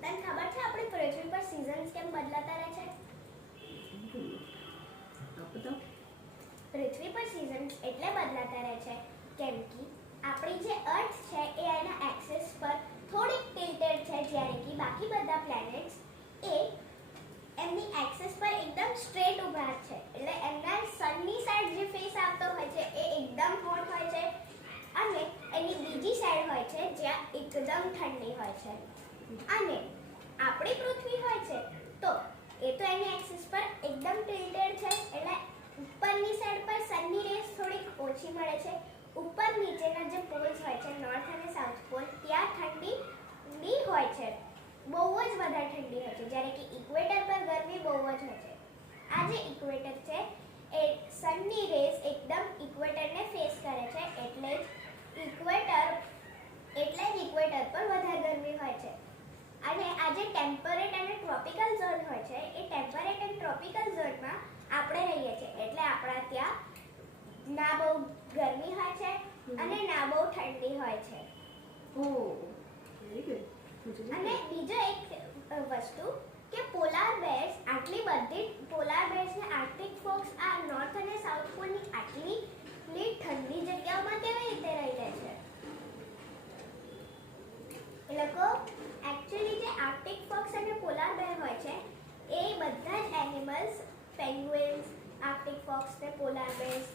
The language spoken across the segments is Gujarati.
તને ખબર છે આપણી પૃથ્વી પર સીઝન્સ કેમ બદલાતા રહે છે? પૃથ્વી પર સીઝન્સ એટલે બદલાતા રહે છે કેમ કે આપણી જે અર્થ છે એ એના એક્સિસ પર થોડીક ટિલ્ટેડ છે, જ્યારે કે બાકી બધા પ્લેનેટ્સ એ એમની એક્સિસ પર એકદમ સ્ટ્રેટ ઊભા છે. એટલે એમના સનની સાઈડ જે ફેસ આવતો હોય છે એ એકદમ હોટ હોય છે અને એની બીજી સાઈડ હોય છે જ્યાં એકદમ ઠંડી હોય છે. અને આપણી પૃથ્વી હોય છે તો એ તો એની એક્સિસ પર એકદમ ટિલ્ટેડ છે, એટલે ઉપરની સાઈડ પર સનની રેસ થોડીક ઓછી મળે છે. ઉપર નીચેના જે પોલ્સ હોય છે નોર્થ અને સાઉથ પોલ ત્યાં ઠંડી હોય છે, બહુ જ વધારે ઠંડી હોય છે, જ્યારે કે ઇક્વેટર પર ગરમી બહુ જ હોય છે. આ જે ઇક્વેટર છે એ સનની રેસ એકદમ ઇક્વેટરને ફેસ કરે છે, એટલે જ ઇક્વેટર પર વધારે ગરમી હોય છે. અને આ જે ટેમ્પરેટ અને ટ્રોપિકલ ઝોન હોય છે એ ટેમ્પરેટ અને ટ્રોપિકલ ઝોનમાં આપણે રહીએ છીએ, એટલે આપણા ત્યાં ના બહુ ગરમી હોય છે અને ના બહુ ઠંડી હોય છે. અને બીજો એક વસ્તુ કે પોલાર બેર્સ આટલી બધી પોલાર બેર્સ ને આર્કટિક ફોક્સ આ નોર્થ અને સાઉથ પોલની આટલી ઠંડી જગ્યાઓમાં કેવી રીતે રહી રહે છે? એ લોકો એકચ્યુઅલી જે આર્કટિક ફોક્સ અને પોલાર બેર હોય છે એ બધા જ એનિમલ્સ, પેંગ્વિન્સ, આર્કટિક ફોક્સ ને પોલાર બેર્સ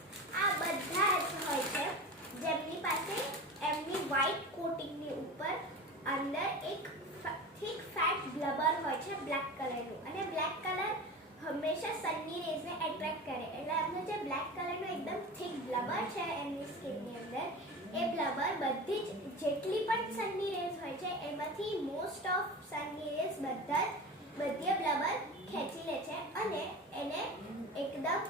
આ બધા જ હોય છે જેમની પાસે એમની વ્હાઇટ કોટિંગની ઉપર અંદર એક થિક ફેટ બ્લબર હોય છે બ્લેક કલરનું, અને બ્લેક કલર હંમેશા સનની રેઝને એટ્રેક્ટ કરે, એટલે એમનો જે બ્લેક કલરનો એકદમ થિક બ્લબર છે એમની સ્કિનની અંદર એ બ્લબર બધી જ જેટલી પણ સનની રેઝ હોય છે એમાંથી મોસ્ટ ઓફ સનની રેઝ બધી બ્લબર ખેંચી લે છે અને એને એકદમ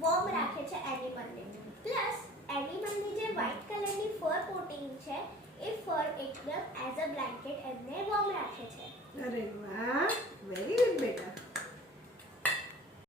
વોર્મ રાખે છે એનિમલને. પ્લસ એનિમલની જે વ્હાઇટ કલરની ફર કોટિંગ છે એ ફર એકદમ એઝ અ બ્લેન્કેટ એમને વોર્મ રાખે છે. અરે વાહ, વેરી